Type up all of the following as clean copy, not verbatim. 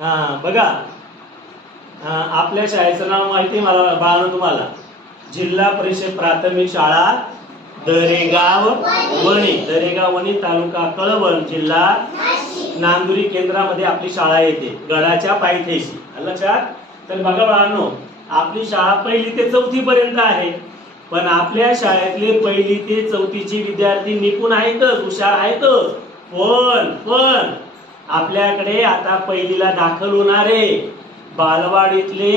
बघा, आपल्या शाळेचं नाव माहिती मला बाळांनो तुम्हाला? जिल्हा परिषद प्राथमिक शाळा दरेगाव वणी, दरेगाव वणी, तालुका कळवण, जिल्हा नांदुरी केंद्रामध्ये आपली शाळा येते, गडाच्या पायथ्याशी. लक्षात? तर बघा बाळांनो, आपली शाळा 1ली ते 4थी पर्यंत आहे, पण आपल्या शाळेतले 1ली ते 4थीचे विद्यार्थी निपुण आहेतच, हुशार आहेतच. पण आपल्याकडे आता 1लीला दाखल होणारे बालवाडीतले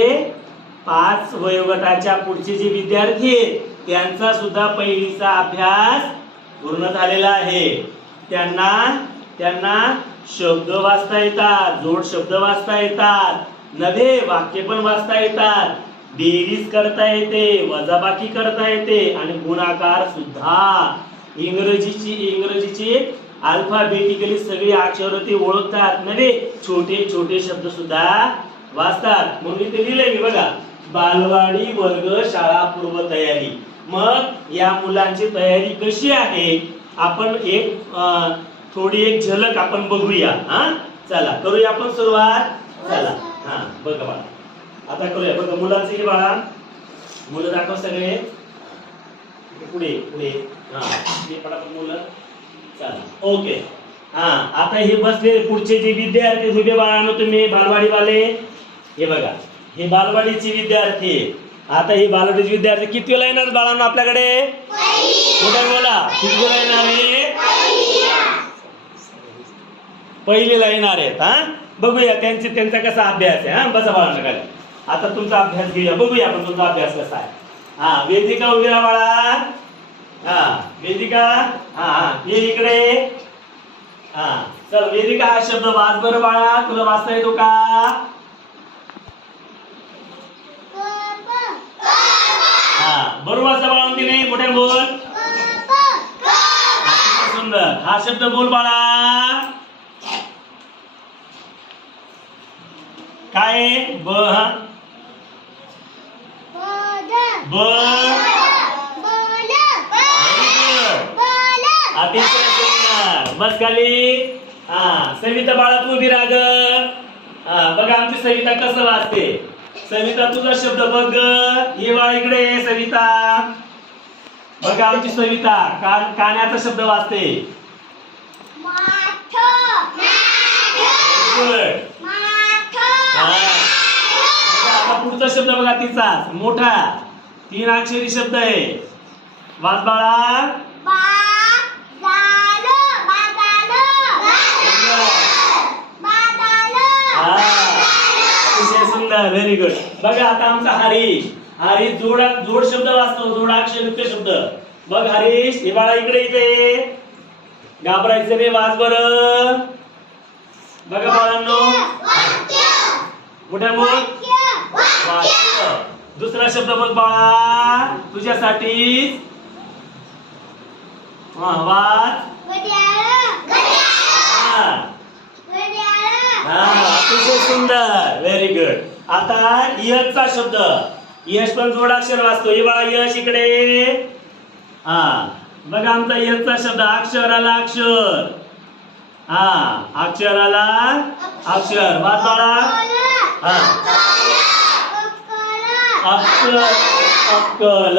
5 वयोगटाच्या पुढचे जे विद्यार्थी आहेत त्यांचा सुद्धा 1लीचा अभ्यास पूर्ण झालेला आहे. त्यांना शब्द वाचता येतात, जोड शब्द वाचता येतात, नव्हे वाक्य पण वाचता येतात, बेरीज करता येते, वजाबाकी करता येते आणि गुणाकार सुद्धा. इंग्रजीची अल्फाबेटिकली सगळी अक्षर ते ओळखतात, नव्हे छोटे छोटे शब्द सुद्धा वाचतात. म्हणून इथे लिहिलंय मी बघा, बालवाडी वर्ग शाळा पूर्व तयारी. मग या मुलांची तयारी कशी आहे आपण थोडी एक झलक आपण बघूया. चला करूया आपण सुरुवात. चला बघा बाळा, आता करूया. बघा मुलांचे हे बाळा, मुलं दाखव सगळे पुढे पुढे. हे पटापट मुलं. चला ओके. आता हे बसले पुढचे जे विद्यार्थी उभे बाळांनो, तुम्ही बालवाडी वाले, हे बघा हे बालवाडीचे विद्यार्थी. आता हे बालवाडीचे विद्यार्थी किती वेळा येणार बाळांनो आपल्याकडे? कुठे बोला, किती वेळा येणार आहे? 1लीला येणार आहेत. बघूया त्यांचा कसा अभ्यास आहे. बसा बाळांनो खाली. आता तुमचा अभ्यास घेऊया, बघूया आपण तुमचा अभ्यास कसा आहे. वेदिका उभी राहा बाळा. वेदिका ये इकडे. चल वेदिका, हा शब्द वाच बरं बाळा, तुला वाचता येतो का? बरोबर वाचा बाळा, तिने मोठ्या बोल. सुंदर. हा शब्द बोल बाळा. काय? ब अतिशय सुंदर. बस खाली. सविता बाळा तू उभी राहा ग. बघा आमची सविता कसं वाचते. सविता तुझा शब्द बघ. ये बाळा इकडे सविता. बघा आमची सविता कान्याचा शब्द वाचते. आता पुढचा शब्द बघा तिचा मोठा 3 अक्षरी शब्द आहे. वाच बाळा. सुंदर, व्हेरी गुड. बघा आता आमचा हरीश. हरीश जोड शब्द वाचतो, जोडाक्षर युक्त शब्द. बघ हरीश, हे बाळा इकडे इथे. घाबरायचं रे, वाच बर. बघा बाळांनो, मोठ्या बोल. दुसरा शब्द बघ बाळा तुझ्यासाठी. वाच. अतिशय सुंदर, व्हेरी गुड. आता यशचा शब्द. यश पण जोडाक्षर वाचतो. हे बाळा यश इकडे. बघा आमचा यशचा शब्द अक्षराला अक्षर. अक्षराला अक्षर. वाच बाळा. अक्कल.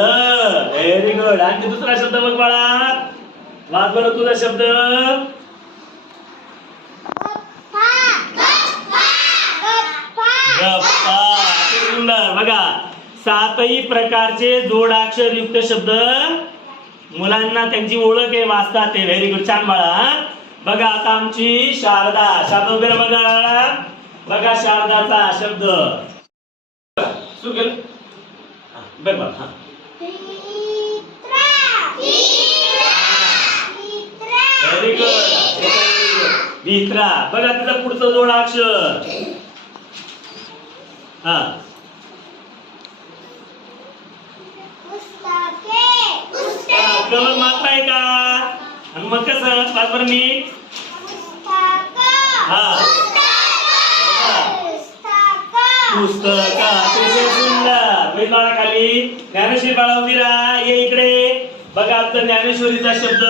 Very good. आणि दुसरा शब्द बघ बाळा, वाच बरं तुझा शब्द. सुंदर. बघा 7ही प्रकारचे जोडाक्षर युक्त शब्द मुलांना त्यांची ओळख आहे, वाचतात ते. व्हेरी गुड, छान बाळा. बघा आता आमची शारदा. शारदा उभे बघा. बघा शारदाचा शब्द सुरू केलं बघ बघ. Very good. भित्रा. बघा त्याचा पुढचा जोडाक्षर. कलम मात्र आहे का? आणि मग कसं पाचभर मी पुस्तक. अतिशय सुंदर. मी बाळा खाली. ज्ञानेश्वरी बाळा उभी राहा. ये इकडे. बघा आमचा ज्ञानेश्वरीचा शब्द.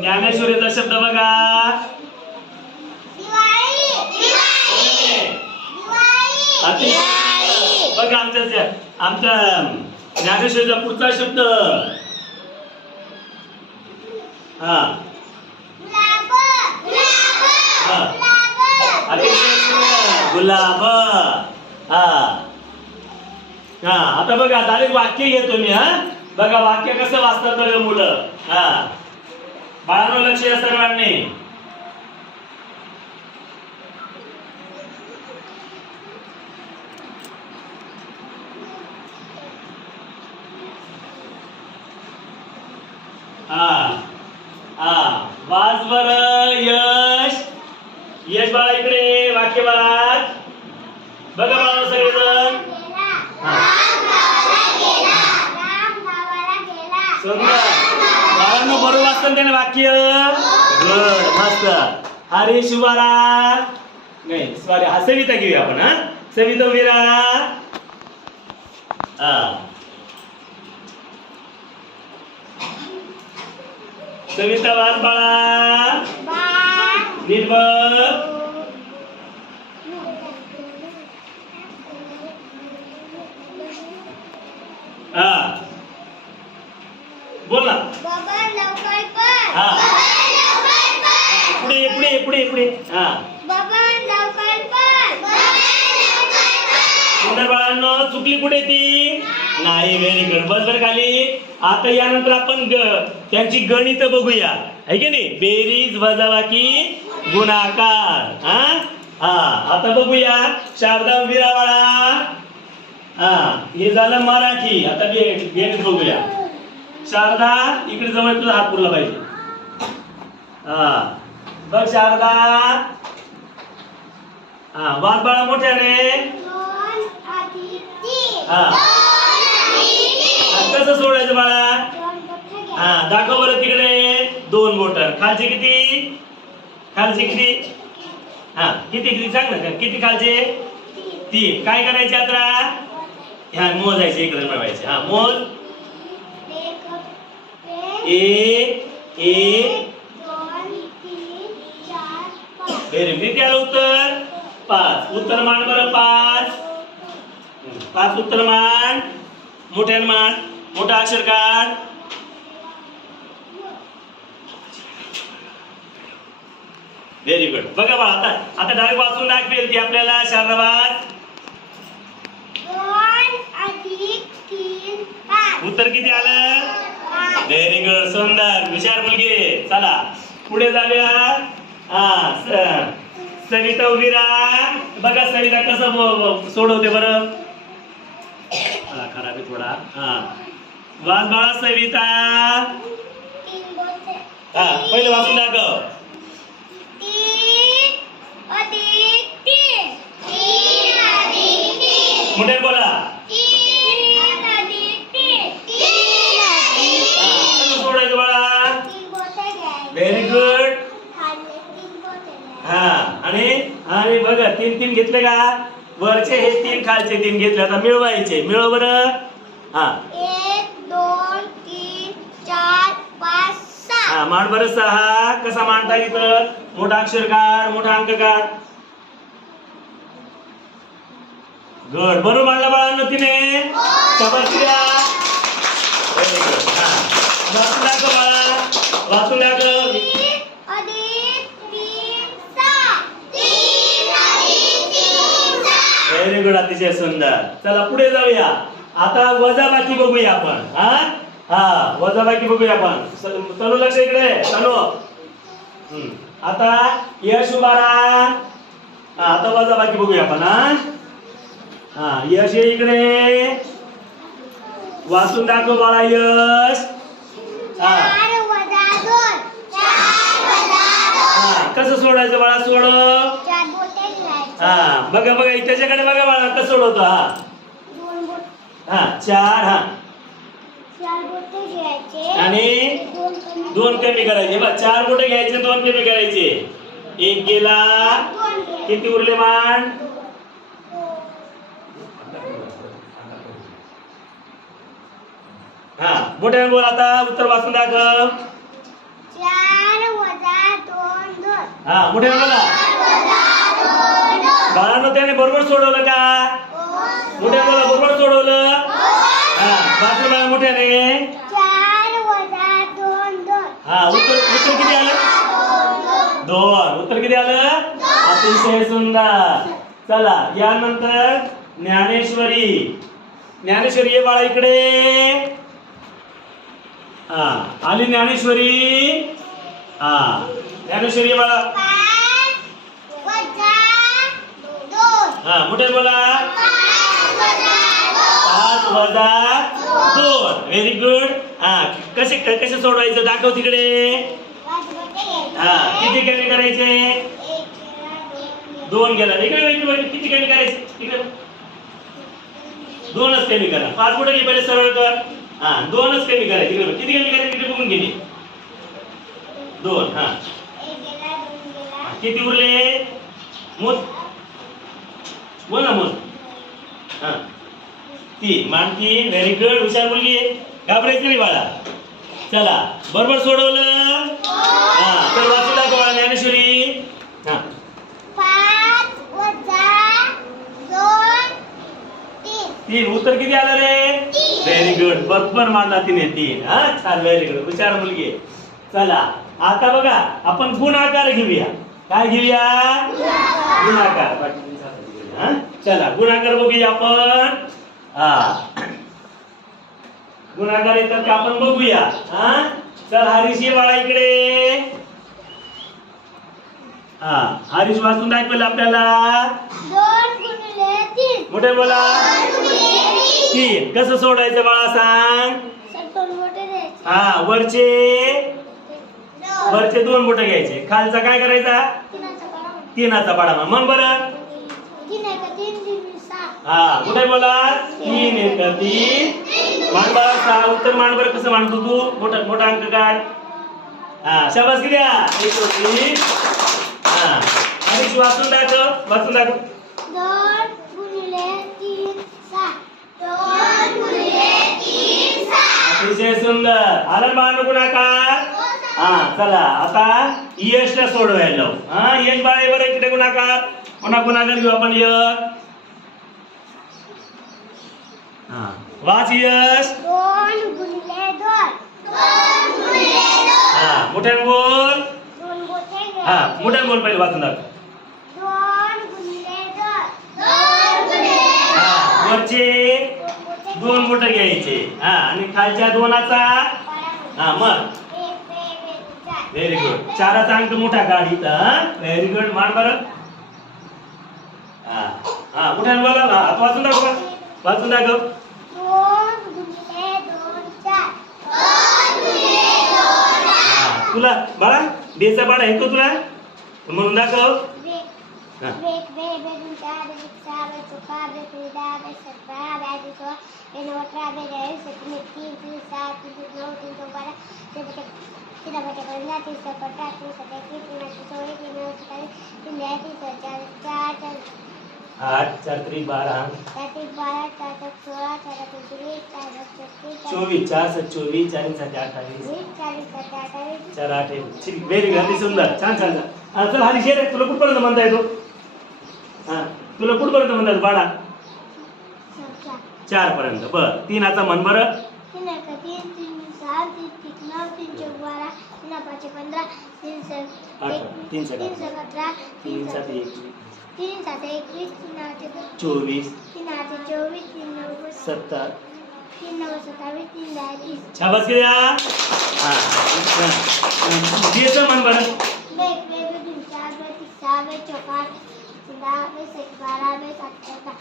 ज्ञानेश्वरीचा शब्द बघा. बघा आमच्या ज्ञानेश्वरीचा पुढचा शब्द हा गुलाब. हा हा आता बघा डायरेक्ट वाक्य घेतो मी. हा बघा वाक्य कसं वाचतात बघा मुलं. हा बाळांनो लक्ष या सर्वांनी. हा हा वाच बर यश. यश बाळा इकडे वाक्य वाच. बघा बाळा सगळेजण. सुंदर बाळांनो बरोबर वाचतं त्याने वाक्य. गुड मस्त. अरे शिवारा नाही सॉरी हा सविता घेऊया आपण. हा सविता वीरा. हा सविता वाच बाळा. नीट बघ. हा बोल ना. हा पुढे पुढे पुढे पुढे. हा सुंदर बाळांनो चुकली कुठे ती नाही. Very good. बस बर खाली. आता यानंतर आपण त्यांची गणित बघूया आहे की नाही. बेरीज वजाबाकी गुणाकार. हा हा आता बघूया शारदा वीरा बाळा. हा हे झालं मराठी. आता गणित बघूया. शारदा इकडे जवळ तुझा हात पुरला पाहिजे. हा बघ शारदा. हा वाद बाळा मोठ्याने. हा कसं सोडायचं बाळा. हा दाखव बरं तिकडे. 2 बोट. खालचे किती. खालचे किती. हा किती किती सांग ना. किती खालचे. 3. काय करायचे आता. ह्या मोजायचे इकडे मिळवायचे. हा मोज. 1 1 व्हेरी गुड. किती आलं उत्तर. 5. उत्तर मान बरं 5. 5 उत्तर मान. मोठ्यान मान. मोठा अक्षर काढ. Very good. बघा बा आता डायरेक्ट वाचून दाखवेल ती आपल्याला. शारदाबाद 2 अधिक 3 5. उत्तर किती आलं. Very good. सुंदर हुशार मुलगी. चला पुढे जाऊया. हा सविता उभी राहा. बघा सविता कसं सोडवते बरं. खराब आहे थोडा. हा वाच बाळा सविता. हा पहिले वाचून दाखव. 3 अधिक 3. 3 अधिक 3. मोठे बोला. 3 अधिक 3. 3 अधिक 3. कसं सोडायचं बाळा. 3 बोटे घ्यायचे. Very good. खाली 3 बोटे घ्यायचे. हा आणि बघा 3 घेतले का. वरचे हे 3 खालचे 3 घेतले. आता मिळवायचे. मिळव बरं. हा 1 2 3 4 5 6. हा मांड बरं 6. कसा मांडता इथं. मोठा अक्षर काढ. मोठा अंक काढ. गुड. बरोबर मांडला बाळांनो तिने. शाबासकी द्या. Very good. हा वाचून दाखव बाळा. वाचून दाखव. 3 अधिक 3 6. 3 अधिक 3 6. Very good. अतिशय सुंदर. चला पुढे जाऊया. आता वजाबाकी बघूया आपण. हा हा वजाबाकी बघूया आपण. तनु लक्ष इकडे. तनु आता यश उभा राहा. आता वजाबाकी बघूया आपण. हा यश ये इकडे. वाचून दाखव बाळा यश. 4 वजा 2. 4 वजा 2. हा कसं सोडायचं बाळा. सोड. 4 बोटे घ्यायचे. हा बघा बघा त्याच्याकडे बघा बाळा कसं सोडवतो. हा 2 बोटे. हा 4. हा 4 बोटे घ्यायचे. आणि 2 कमी करायचे. बघ 4 बोटे घ्यायचे. 2 कमी करायचे. 1 गेला. 2 घ्यायचे. किती उरले मान. हा मोठ्याने बोल. आता उत्तर वाचून दाखव. 4 वजा 2 2. हा मोठ्याने बोला. बाळांनो त्याने बरोबर सोडवलं का. वाचलं बाळा मोठ्याने. 4 वजा 2 2. हा उत्तर उत्तर किती आलं? 2. उत्तर किती आलं? अतिशय सुंदर. चला यानंतर ज्ञानेश्वरी. ज्ञानेश्वरी ये बाळा इकडे. हा आली ज्ञानेश्वरी. हा ज्ञानेश्वरी बाळा. 5 वजा 2. हा मोठे बोला. 5 वजा 2. Very good. हा कसे कसे सोडवायचं दाखव तिकडे. हा किती कमी करायचे? 2 गेला. इकडे किती कमी करायचे? इकडे 2च कमी करा. 5 कुठे घे पहिले सरळ कर. हा 2च कमी करायचे. इकडे किती कमी करायचे? इकडे बघून घे. 2. हा किती उरले? मोज बोल ना मोज. हा 3. मान 3. Very good. हुशार मुलगी. घाबरायचं नाही बाळा. चला बरोबर सोडवलं. हा तर वाचू दाखव बाळा ज्ञानेश्वरी. हा 5 वजा 2 3. 3. उत्तर किती आलं रे? 3. Very good. बरोबर मानला तिने 3. हा छान. Very good. हुशार मुलगी. चला आता बघा आपण गुणाकार घेऊया. काय घेऊया? गुणाकार. हा चला गुणाकार बघूया आपण. हा गुणाकार येतात का आपण बघूया. हा चल हरीश ये बाळा इकडे. हा हरीश वाचून दाखवेल आपल्याला. 2 गुणिले 3. मोठे बोला. 3. कसं सोडायचं बाळा सांग. 2 मोठे द्यायचे. हा वरचे 2 बोटं घ्यायचे. खालचा काय करायचा? 3चा पाडा म्हण बरं. 3 1 3 3 6. हा कुठे बोला. 3 1 3 मान बाळा 6. उत्तर मान बरं. कसं मांडतो तू? मोठा मोठा अंक काढ. हा शाबासकी द्या. 1 3. हा हरीश वाचून दाखव. वाचून दाखव. 2 गुणिले 3 6. 2 गुणिले 3 6. अतिशय सुंदर. आलं बाळा गुणाकार. हा चला आता यशला सोडवायला लावू. हा यश बाळे बरं इकडे गुणाकार. पुन्हा गुणाकार घेऊ आपण. हा वाच यश. 2 गुणिले 2. 2 गुणिले 2. हा मोठ्याने बोल. 2 मोठे घे. हा मोठ्याने बोल पहिले वाचून दाखव. 2 गुणिले 2. 2 गुणिले 2. हा वरचे 2 बोट घ्यायचे. हा आणि खालच्या 2चा. हा मग व्हेरी गुड. 4चा अंक मोठा काढ इथं. Very good. मान बरं. हा हा मोठ्याने बोला. हा आता वाचून दाखव. वाचून दाखव. 2 गुणिले 2 4. 2 गुणिले 2 4. तुला बाळा बेचा पाडा येतो तुला म्हणून दाखव. हा. आठ 4 3 12. 24 4 7 24 4 7 28 4 8. ठीक व्हेरी गुड. सुंदर. छान छान. हा चल हरीश ये रे. तुला कुठपर्यंत म्हणता येतो? हा तुला कुठपर्यंत म्हणता येतो बाळा? 4 पर्यंत. बर 3चा म्हण बरं. 3 1 3 3 7 3 9 3 4 12 3 5 15 3 7 3 7 3 17 3 7 1 3 7 21 3 8 24 3 8 24 3 9 70 3 9 27 3 10 30. शाबास के द्या. हा बेचं म्हण बरं. 1 2 3 4 5 6 7 8 9 10 11 12 13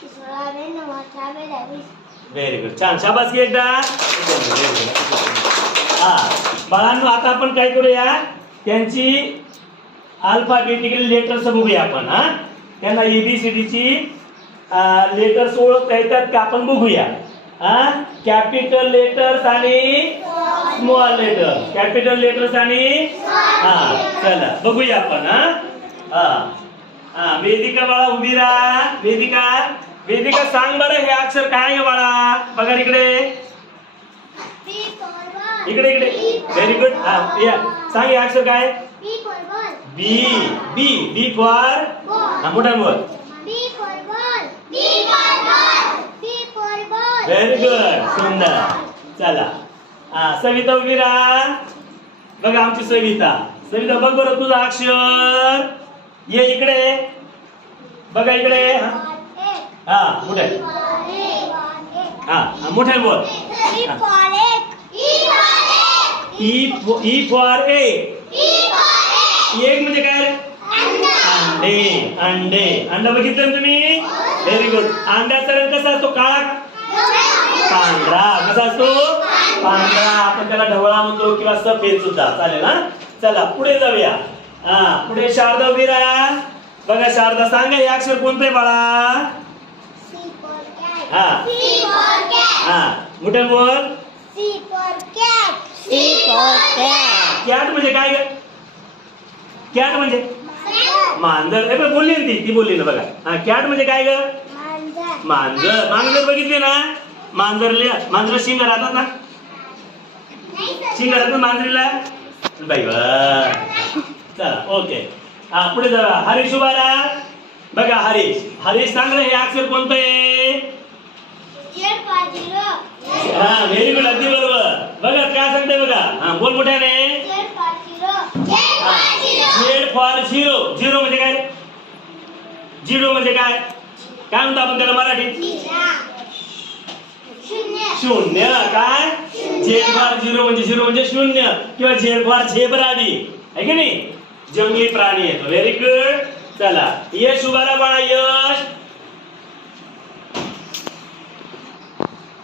16 17 18 19 20. Very good. छान. शाबास की एकदा. हा बाळांनो आता आपण काय करूया. त्यांची अल्फाबेटिकल लेटर्स बघूया आपण. हा त्यांना ABCD ची लेटर्स ओळखता येतात का आपण बघूया. हा कॅपिटल लेटर्स आणि स्मॉल लेटर्स. कॅपिटल लेटर्स आणि हा चला बघूया आपण. हा हा वेदिका बाळा उभी राहा. वेदिका वेदिका सांग बरं हे अक्षर काय आहे बाळा. बघा इकडे इकडे इकडे. Very good. हा या सांग हे अक्षर काय. बी बी बी फॉर. हा मोठा बोल. B for ball. B for ball. B for ball. Very good, सुंदर. चला सविता उभी राहा. बघा आमची सविता. सविता बघ बरं तुझं अक्षर. ये इकडे बघा इकडे. हा मोठे हा मोठ्याने बोल. E for egg. एग म्हणजे काय रे? अंडे. अंडे. अंडा बघितलं ना तुम्ही? Very good. अंड्याचा रंग कसा असतो? काळा पांढरा. कसा असतो? पांढरा. आपण त्याला ढवळा म्हणतो किंवा सफेद सुद्धा चालेल. हा चला पुढे जाऊया. पुढे शारदा उभी राहा. बघा शारदा सांगा हे अक्षर कोणतं आहे बाळा? मोठ्याने बोल. कॅट म्हणजे काय ग? कॅट म्हणजे मांजर. ए बोलली ना ती बोलली ना बघा. कॅट म्हणजे काय ग? मांजर. मांजर बघितले ना? मांजर शिंग राहतात ना? शिंग राहतात मांजरीला बाई. चला ओके. पुढे जा. हरीश उभा राहा. बघा हरीश. हरीश सांग हे अक्षर कोणतं आहे? Very good. अगदी बरोबर. बघा काय सांगते बघा. बोल मोठ्याने. Z for zero. झिरो म्हणजे काय? झिरो म्हणजे काय? काय म्हणतो आपण त्याला मराठीत? शून्य. काय? झेड फॉर झिरो म्हणजे झिरो म्हणजे शून्य किंवा झेड फॉर झेब्रा बी आहे की नाही? जंगली प्राणी आहे. Very good. चला यश उभा राहा बाळा. यश.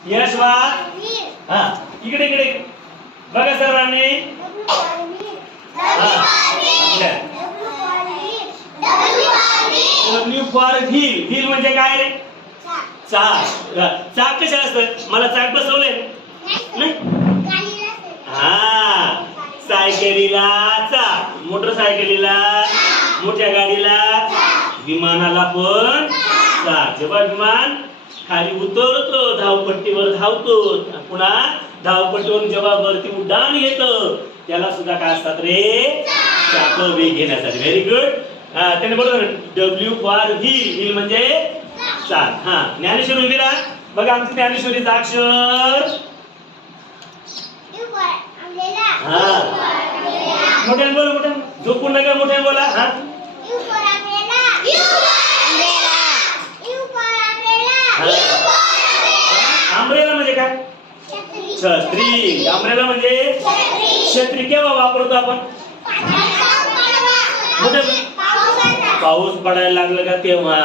यश वा. इकडे इकडे बघा सर्वांनी. W for wheel. व्हील म्हणजे काय रे? चाक. चाक कशा असतात? मला चाक बसवले. सायकलीला चाक. मोटरसायकलीला, मोठ्या गाडीला, विमानाला पण चाक. जेव्हा विमान खाली उतरतो धावपट्टीवर धावतो पुन्हा धावपट्टीवर जेव्हा वरती उड्डाण घेतं त्याला सुद्धा काय असतात रे? चाक वेग घेण्यासाठी. Very good. त्याने बरोबर डब्ल्यू फॉर व्हील. व्हील म्हणजे चाक. ज्ञानेश्वरी उभी राहा. बघा आमची ज्ञानेश्वरीचा अक्षर. मोठ्याने बोला. मोठ्याने झोपून नका. मोठ्याने बोला. अम्ब्रेला म्हणजे काय? छत्री. अम्ब्रेला म्हणजे छत्री. केव्हा वापरतो आपण? पाऊस पडायला लागला का तेव्हा.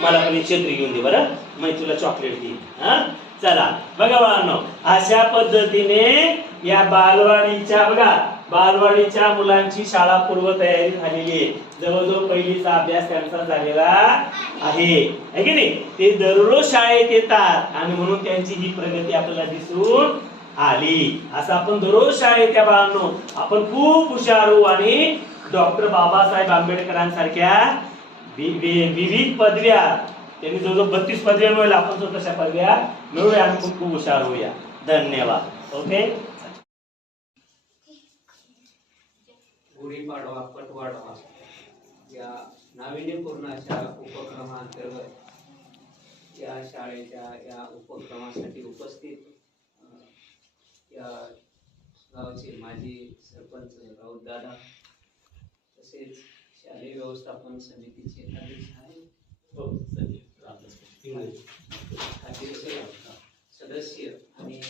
मला पण एक छत्री घेऊन दे बरं. मग तुला चॉकलेट दे. चला बघा बाळांनो अशा पद्धतीने या बालवाडीच्या बालवाडीच्या मुलांची शाळा पूर्व तयारी झालेली आहे. जवळजवळ पहिलीचा अभ्यास त्यांचा झालेला आहे की नाही? ते दररोज शाळेत येतात आणि म्हणून त्यांची ही प्रगती आपल्याला दिसून आली. असं आपण दररोज शाळेत त्या बाळांनो आपण खूप हुशार होऊ आणि डॉक्टर बाबासाहेब आंबेडकरांसारख्या विविध पदव्या त्यांनी जवळजवळ 32 पदव्या मिळवल्या. आपण सुद्धा तशा पदव्या मिळवूया आणि खूप खूप हुशार होऊया. धन्यवाद. ओके. गुढीपाडवा पटवाडवा या नाविन्यपूर्ण अशा उपक्रमांतर्गत या शाळेच्या या उपक्रमासाठी उपस्थित या गावचे माजी सरपंच राऊत दादा तसेच शालेय व्यवस्थापन समितीचे अध्यक्ष सदस्य आणि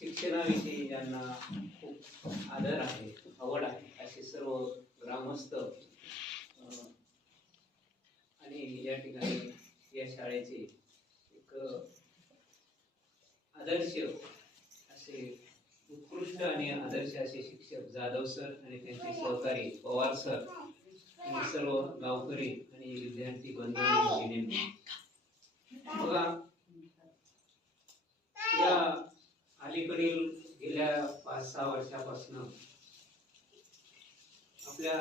शिक्षणाविषयी ज्यांना खूप आदर आहे आवड आहे असे सर्व ग्रामस्थ आणि या ठिकाणी या शाळेचे एक आदर्श असे उत्कृष्ट आणि आदर्श असे शिक्षक जाधव सर आणि त्यांचे सहकारी पवार सर आणि सर्व गावकरी आणि विद्यार्थी बंधू बघा या अलीकडील गेल्या 5-6 वर्षापासून आपल्या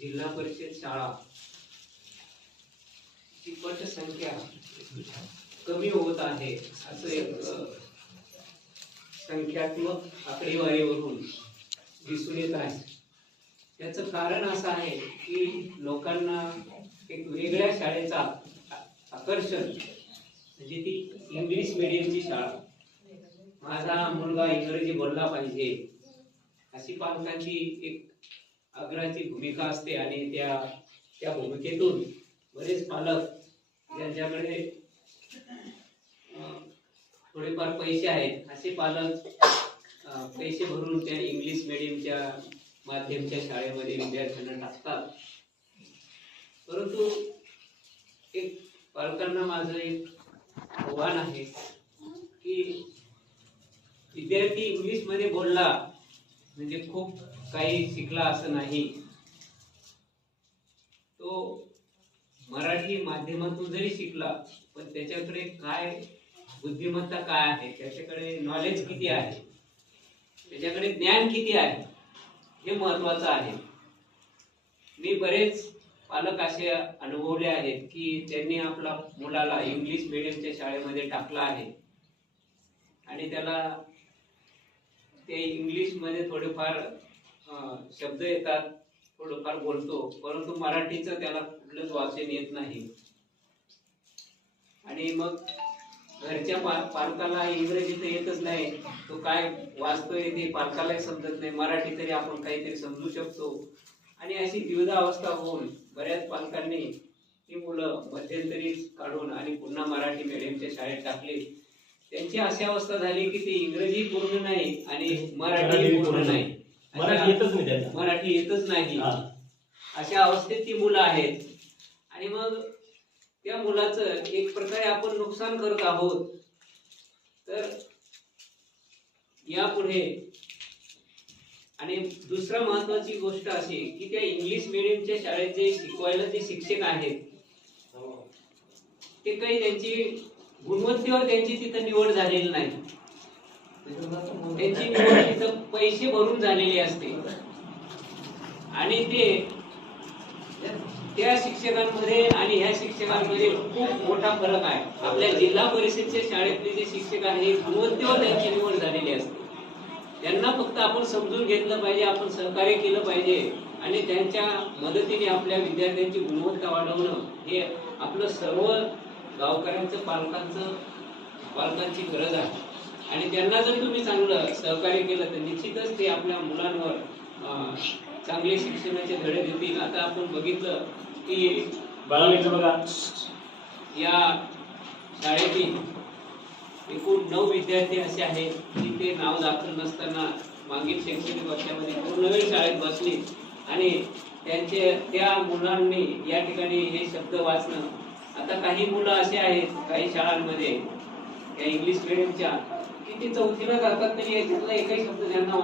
जिल्हा परिषद शाळा ची पटसंख्या कमी होत आहे असं एक संख्यात्मक आकडेवारीवरून दिसून येत आहे. याचं कारण असं आहे की लोकांना एक वेगळ्या शाळेचा आकर्षण म्हणजे ती इंग्लिश मीडियमची शाळा. माझा मुलगा इंग्रजी बोलला पाहिजे अशी पालकांची एक आग्रहाची भूमिका असते. आणि त्या भूमिकेतून बरेच पालक ज्यांच्याकडे थोडेफार पैसे आहेत असे पालक पैसे भरून त्या इंग्लिश मीडियमच्या माध्यमच्या शाळेमध्ये विद्यार्थ्यांना टाकतात. परंतु एक पालकांना माझं एक आव्हान आहे की विद्यार्थी इंग्लिश मध्ये बोलला म्हणजे खूप काही शिकला असं नाही. तो मराठी माध्यमातून जरी शिकला पण त्याच्याकडे काय बुद्धिमत्ता काय आहे, त्याच्याकडे नॉलेज किती आहे, त्याच्याकडे ज्ञान किती आहे हे महत्वाचं आहे. मी बरेच पालक असे अनुभवले आहेत की त्यांनी आपला मुलाला इंग्लिश मीडियमच्या शाळेमध्ये टाकला आहे आणि त्याला ते इंग्लिश मध्ये थोडेफार शब्द येतात, थोडंफार बोलतो, परंतु मराठीचं त्याला कुठलंच वाचन येत नाही. आणि मग घरच्या पालकाला इंग्रजी तर येतच नाही, तो काय वाचतोय ते पालकालाही समजत नाही, मराठी तरी आपण काहीतरी समजू शकतो. आणि अशी द्विधा अवस्था होऊन बऱ्याच पालकांनी ती मुलं मध्यंतरी काढून आणि पुन्हा मराठी मीडियमच्या शाळेत टाकली. त्यांची अशी अवस्था झाली की ते इंग्रजी पूर्ण नाही आणि मराठी पूर्ण नाही, मराठी येतच नाही. अशा अवस्थेत ती मुलं आहेत. आणि मग त्या मुलाचं एक प्रकारे आपण नुकसान करत आहोत. तर यापुढे आणि दुसरा महत्वाची गोष्ट अशी की त्या इंग्लिश मीडियमच्या शाळेत जे शिकवायला जे शिक्षक आहेत ते काही त्यांची गुणवत्तेवर त्यांची तिथं निवड झालेली नाही. त्यांची निवड तिथं पैसे भरून झालेली असते. आणि ते त्या शिक्षकांमध्ये आणि ह्या शिक्षकांमध्ये खूप मोठा फरक आहे. आपल्या जिल्हा परिषदच्या शाळेतले जे शिक्षक आहेत गुणवत्तेवर त्यांची निवड झालेली असते. त्यांना फक्त आपण समजून घेतलं पाहिजे, आपण सहकार्य केलं पाहिजे आणि त्यांच्या मदतीने आपल्या विद्यार्थ्यांची गुणवत्ता वाढवणं हे आपलं सर्व गावकऱ्यांचं पालकांची गरज आहे. आणि त्यांना जर तुम्ही चांगलं सहकार्य केलं तर निश्चितच ते आपल्या मुलांवर चांगले शिक्षणाचे धडे देतील. आता आपण बघितलं की बघा या शाळेतील एकूण 9 विद्यार्थी असे आहेत की ते नाव दाखल नसताना मागील शैक्षणिक वर्षामध्ये पूर्णवेळ शाळेत बसले आणि त्या मुलांनी या ठिकाणी हे शब्द वाचणं. आता काही मुलं असे आहेत काही शाळांमध्ये या इंग्लिश मीडियमच्या की ते 4थीला जातात तरी याच्यातला एकही शब्द त्यांना